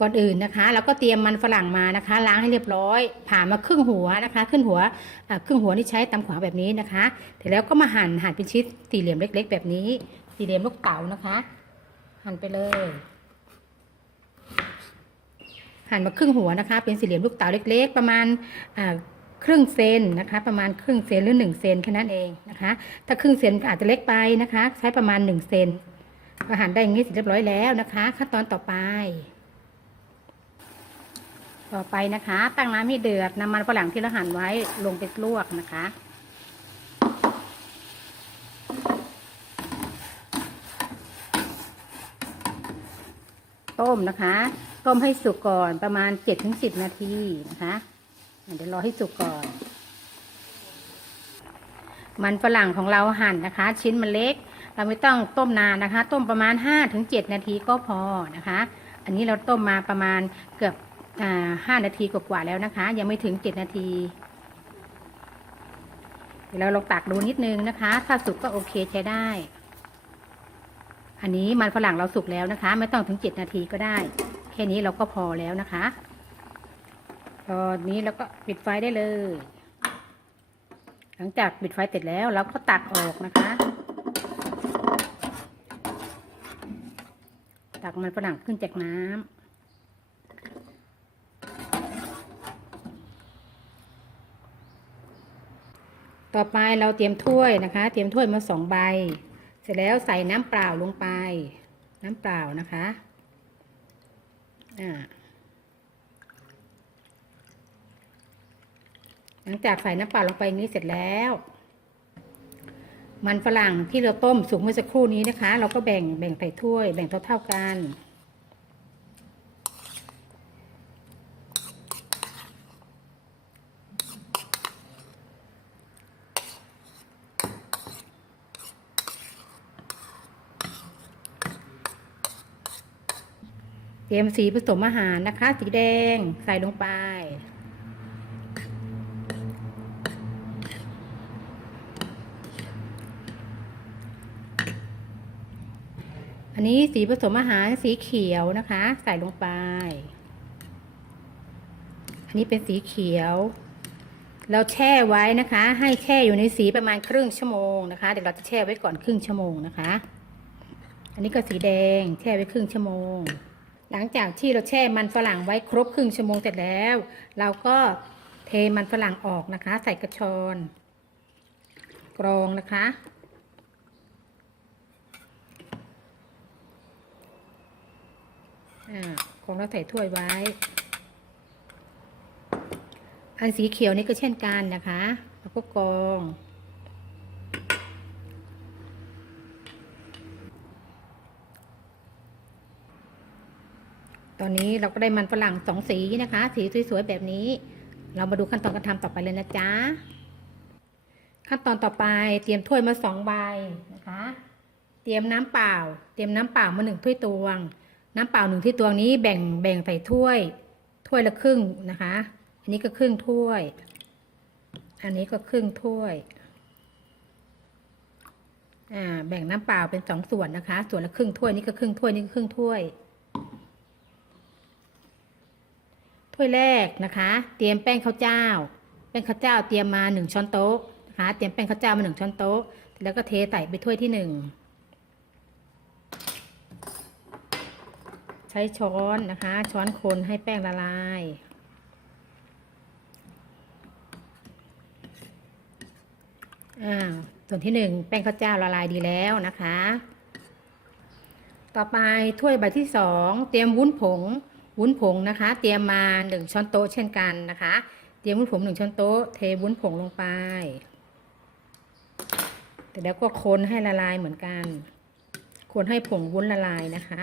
ก่อนอื่นนะคะ เราก็เตรียมมันฝรั่งมานะคะ ล้างให้เรียบร้อย ผ่ามาครึ่งหัวนะคะครึ่งหัวครึ่งหัวนี่ใช้ตำขวาแบบนี้นะคะเสร็จแล้วก็มาหั่นหั่นเป็นชิ้นสี่เหลี่ยมเล็ก ๆ แบบนี้ สี่เหลี่ยมลูกเต๋านะคะ หั่นไปเลย หั่นมาครึ่งหัวนะคะ เป็นสี่เหลี่ยมลูกเต๋าเล็ก ๆ ประมาณครึ่งเซนนะคะ ประมาณครึ่งเซนหรือหนึ่งเซนแค่นั้นเองนะคะ ถ้าครึ่งเซนอาจจะเล็กไปนะคะ ใช้ประมาณหนึ่งเซนก็หั่นได้อย่างนี้เสร็จเรียบร้อยแล้วนะคะ ขั้นตอนต่อไป ต่อไปนะคะ ตั้งน้ำให้เดือดน้ำมันฝรั่งที่เราหั่นไว้ลงไปลวกนะคะ ต้มนะคะ ต้มให้สุกก่อนประมาณ 7-10ถึงนาทีนะคะ เดี๋ยวรอให้สุกก่อน มันฝรั่งของเราหั่นนะคะ ชิ้นมันเล็ก เราไม่ต้องต้มนานนะคะ ต้มประมาณ 5-7 นาทีก็พอนะคะ อันนี้เราต้มมาประมาณเกือบ ห้านาทีกว่าๆแล้วนะคะ ยังไม่ถึงเจ็ดนาทีเดี๋ยวเราลองตักดูนิดนึงนะคะ ถ้าสุกก็โอเคใช้ได้ อันนี้มันฝรั่งเราสุกแล้วนะคะ ไม่ต้องถึงเจ็ดนาทีก็ได้ แค่นี้เราก็พอแล้วนะคะตอนนี้เราก็ปิดไฟได้เลย หลังจากปิดไฟเสร็จแล้วเราก็ตักออกนะคะ ตักมันฝรั่งขึ้นจากน้ำ ต่อไปเราเตรียมถ้วยนะคะ เตรียมถ้วยมาสองใบ เสร็จแล้วใส่น้ำเปล่าลงไป น้ำเปล่านะคะอ่าหลังจากใส่น้ำเปล่าลงไปนี้เสร็จแล้ว มันฝรั่งที่เราต้มสุกเมื่อสักครู่นี้นะคะ เราก็แบ่งแบ่งใส่ถ้วย แบ่งเท่าๆกัน เตรียมสีผสมอาหารนะคะ สีแดงใส่ลงไป อันนี้สีผสมอาหารสีเขียวนะคะ ใส่ลงไป อันนี้เป็นสีเขียว เราแช่ไว้นะคะ ให้แช่อยู่ในสีประมาณครึ่งชั่วโมงนะคะเดี๋ยวเราจะแช่ไว้ก่อนครึ่งชั่วโมงนะคะ อันนี้ก็สีแดงแช่ไว้ครึ่งชั่วโมง หลังจากที่เราแช่มันฝรั่งไว้ครบครึ่งชั่วโมงเสร็จแล้ว เราก็เทมันฝรั่งออกนะคะ ใส่กระชอน กรองนะคะ อ่ากรองแล้วใส่ถ้วยไว้ อันสีเขียวนี่ก็เช่นกันนะคะแล้วก็กรอง ตอนนี้เราก็ได้มันฝรั่งสองสีนะคะ สีสวยๆแบบนี้ เรามาดูขั้นตอนการทำต่อไปเลยนะจ๊ะ ขั้นตอนต่อไปเตรียมถ้วยมาสองใบนะคะ เตรียมน้ำเปล่า เตรียมน้ำเปล่ามาหนึ่งถ้วยตวง น้ำเปล่าหนึ่งที่ตวงนี้แบ่งแบ่งใส่ถ้วย ถ้วยละครึ่งนะคะ อันนี้ก็ครึ่งถ้วย อันนี้ก็ครึ่งถ้วยอ่าแบ่งน้ำเปล่าเป็นสองส่วนนะคะ ส่วนละครึ่งถ้วยนี่ก็ครึ่งถ้วยนี่ก็ครึ่งถ้วย ถ้วยแรกนะคะ เตรียมแป้งข้าวเจ้า แป้งข้าวเจ้าเตรียมมาหนึ่งช้อนโต๊ะนะคะเตรียมแป้งข้าวเจ้ามาหนึ่งช้อนโต๊ะ แล้วก็เทใส่ไปถ้วยที่หนึ่งใช้ช้อนนะคะ ช้อนคนให้แป้งละลายอ่าส่วนที่หนึ่งแป้งข้าวเจ้าละลายดีแล้วนะคะ ต่อไปถ้วยใบที่สองเตรียมวุ้นผง วุ้นผงนะคะ เตรียมมาหนึ่งช้อนโต๊ะเช่นกันนะคะ เตรียมวุ้นผงหนึ่งช้อนโต๊ะเทวุ้นผงลงไปแต่แล้วก็คนให้ละลายเหมือนกัน คนให้ผงวุ้นละลายนะคะ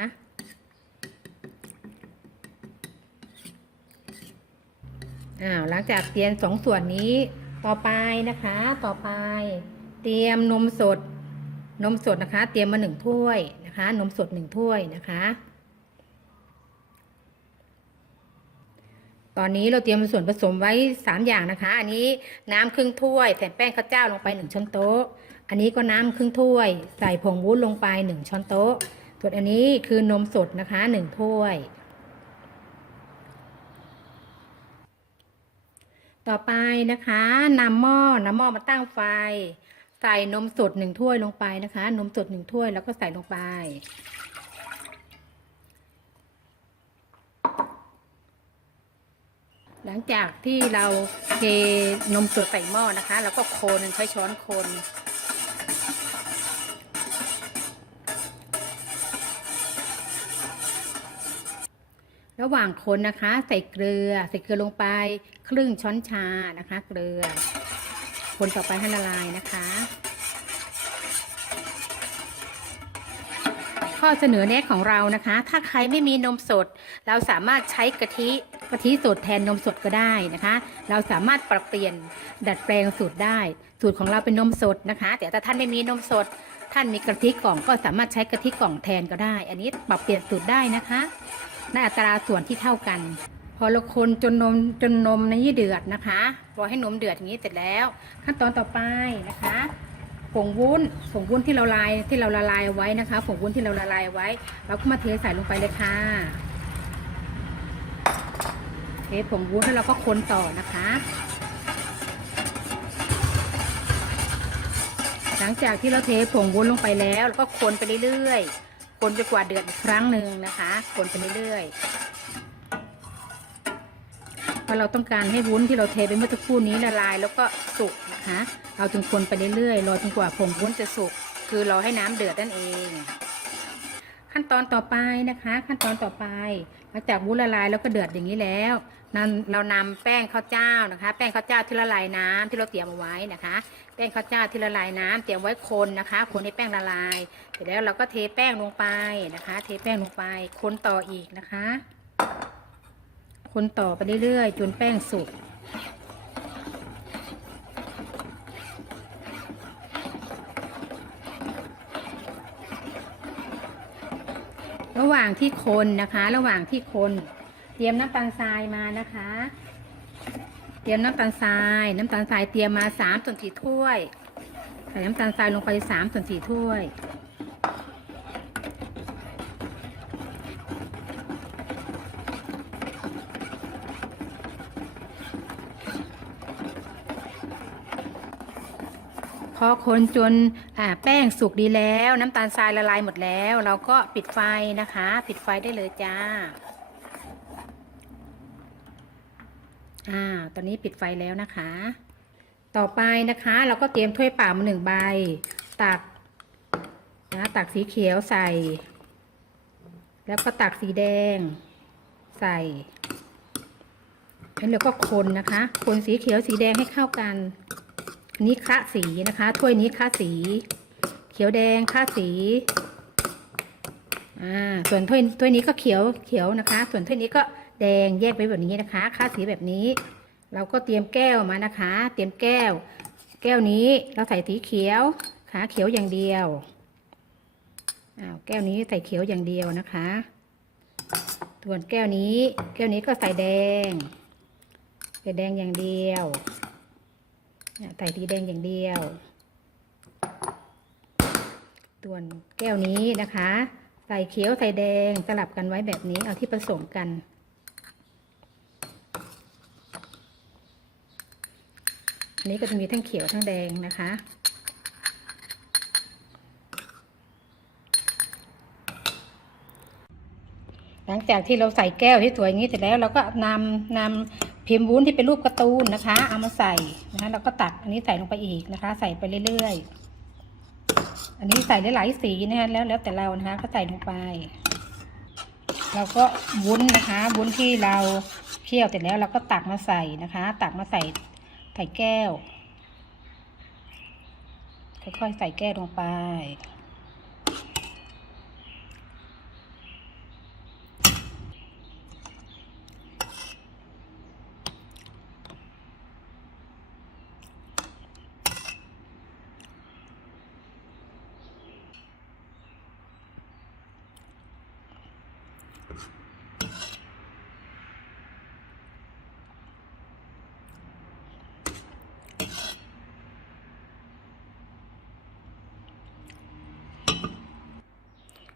อ้าวหลังจากเตรียมสองส่วนนี้ต่อไปนะคะ ต่อไป เตรียมนมสด นมสดนะคะ เตรียมมาหนึ่งถ้วยนะคะ นมสดหนึ่งถ้วยนะคะ ตอนนี้เราเตรียมส่วนผสมไว้ 3 อย่างนะคะ อันนี้น้ำครึ่งถ้วยใส่แป้งข้าวเจ้าลงไป 1ช้อนโต๊ะ อันนี้ก็น้ำครึ่งถ้วย ใส่ผงวุ้นลงไป 1 ช้อนโต๊ะ ส่วนอันนี้คือนมสดนะคะ 1 ถ้วย ต่อไปนะคะนำหม้อนำหม้อมาตั้งไฟ ใส่นมสด 1 ถ้วยลงไปนะคะ นมสด 1 ถ้วยแล้วก็ใส่ลงไป หลังจากที่เราเทนมสดใส่หม้อนะคะแล้วก็โคนใช้ช้อนคนระหว่างคนนะคะ ใส่เกลือ ใส่เกลือลงไปครึ่งช้อนชานะคะ เกลือ คนต่อไปให้ละลายนะคะ ข้อเสนอแนะของเรานะคะ ถ้าใครไม่มีนมสด เราสามารถใช้กะทิกะทิสดแทนนมสดก็ได้นะคะ เราสามารถปรับเปลี่ยนดัดแปลงสูตรได้ สูตรของเราเป็นนมสดนะคะ แต่ถ้าท่านไม่มีนมสด ท่านมีกะทิกล่องก็สามารถใช้กะทิกล่องแทนก็ได้ อันนี้ปรับเปลี่ยนสูตรได้นะคะในอัตราส่วนที่เท่ากัน พอเราคนจนนมจนนมในี้เดือดนะคะ พอให้นมเดือดอย่างนี้เสร็จแล้ว ขั้นตอนต่อไปนะคะ ผงวุ้นผงวุ้นที่เราลายที่เราละลายเอาไว้นะคะผงวุ้นที่เราละลายเอาไว้ เราก็มาเทใส่ลงไปเลยค่ะเทผงวุ้นแล้วเราก็คนต่อนะคะ หลังจากที่เราเทผงวุ้นลงไปแล้วเราก็คนไปเรื่อยๆ คนจนกว่าเดือดอีกครั้งหนึ่งนะคะ คนไปเรื่อยๆเพราะเราต้องการให้วุ้นที่เราเทไปเมื่อสักครู่นี้ละลาย แล้วก็สุก นะคะเราจึงคนไปเรื่อยๆรอจนกว่าผงวุ้นจะสุก คือรอให้น้ำเดือดนั่นเอง ขั้นตอนต่อไปนะคะ ขั้นตอนต่อไปหลังจากวุ้นละลายแล้วก็เดือดอย่างนี้แล้วนำเรานำแป้งข้าวเจ้านะคะ แป้งข้าวเจ้าที่ละลายน้ำที่เราเตรียมเอาไว้นะคะ แป้งข้าวเจ้าที่ละลายน้ำเตรียมไว้คนนะคะ คนให้แป้งละลายเสร็จแล้วเราก็เทแป้งลงไปนะคะ เทแป้งลงไป คนต่ออีกนะคะ คนต่อไปเรื่อยๆจนแป้งสุก ระหว่างที่คนนะคะ ระหว่างที่คน เตรียมน้ำตาลทรายมานะคะ เตรียมน้ำตาลทราย น้ำตาลทรายเตรียมมาสามส่วนสี่ถ้วย ใส่น้ำตาลทรายลงไปสามส่วนสี่ถ้วย อคนจนแป้งสุกดีแล้ว น้ำตาลทรายละลายหมดแล้ว เราก็ปิดไฟนะคะ ปิดไฟได้เลยจ้าอ่าตอนนี้ปิดไฟแล้วนะคะ ต่อไปนะคะ เราก็เตรียมถ้วยเปล่ามาหนึ่งใบ ตักนะตักสีเขียวใส่ แล้วก็ตักสีแดง ใส่แล้วเราก็คนนะคะ คนสีเขียวสีแดงให้เข้ากัน นี้คะสีนะคะ ถ้วยนี้คะสี เขียวแดงคะสีอ่าส่วนถ้วยถ้วยนี้ก็เขียวเขียวนะคะ ส่วนถ้วยนี้ก็แดงแยกไปแบบนี้นะคะคะสีแบบนี้ เราก็เตรียมแก้วมานะคะ เตรียมแก้ว แก้วนี้เราใส่สีเขียวขาเขียวอย่างเดียวอ้าวแก้วนี้ใส่เขียวอย่างเดียวนะคะส่วนแก้วนี้ แก้วนี้ก็ใส่แดงใส่แดงอย่างเดียว ใส่สีแดงอย่างเดียวส่วนแก้วนี้นะคะ ใส่เขียวใส่แดงสลับกันไว้แบบนี้เอาที่ผสมกันอันนี้ก็จะมีทั้งเขียวทั้งแดงนะคะ ลังจากที่เราใส่แก้วที่สวยอย่างนี้เสร็จแล้วเราก็นำนำพิมพ์วุ้นที่เป็นรูปการ์ตูนนะคะ เอามาใส่นะคะแล้วก็ตักอันนี้ใส่ลงไปอีกนะคะ ใส่ไปเรื่อยๆ อันนี้ใส่ได้หลายสีนะคะแล้วแล้วแต่เรานะคะก็ใส่ลงไป เราก็วุ้นนะคะวุ้นที่เราเคี่ยวเสร็จแล้วเราก็ตักมาใส่นะคะ ตักมาใส่ใส่แก้วค่อยๆใส่แก้วลงไป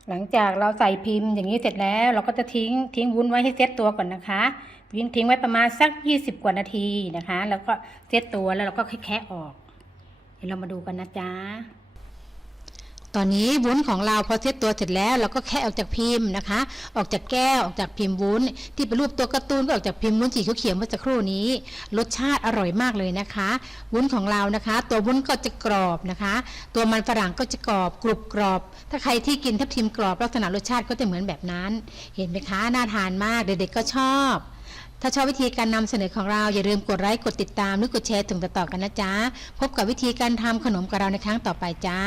หลังจากเราใส่พิมพ์อย่างนี้เสร็จแล้วเราก็จะทิ้งทิ้งวุ้นไว้ให้เซตตัวก่อนนะคะทิ้งทิ้งไว้ประมาณสัก 20 กว่านาทีนะคะ แล้วก็เซตตัวแล้วเราก็แคะออก เดี๋ยวเรามาดูกันนะจ๊ะ ตอนนี้วุ้นของเราพอเซตตัวเสร็จแล้วเราก็แค่ออกจากพิมพ์นะคะ ออกจากแก้วออกจากพิมพ์วุ้น ที่เป็นรูปตัวการ์ตูนก็ออกจากพิมพ์วุ้นสีเขียวเมื่อสักครู่นี้ รสชาติอร่อยมากเลยนะคะ วุ้นของเรานะคะ ตัววุ้นก็จะกรอบนะคะ ตัวมันฝรั่งก็จะกรอบกรุบกรอบ ถ้าใครที่กินทับทิมกรอบลักษณะรสชาติก็จะเหมือนแบบนั้น เห็นไหมคะน่าทานมากเด็กๆก็ชอบ ถ้าชอบวิธีการนำเสนอของเราอย่าลืมกดไลค์กดติดตามหรือกดแชร์ถึงต่อๆกันนะจ๊ะพบกับวิธีการทำขนมกับเราในครั้งต่อไปจ้า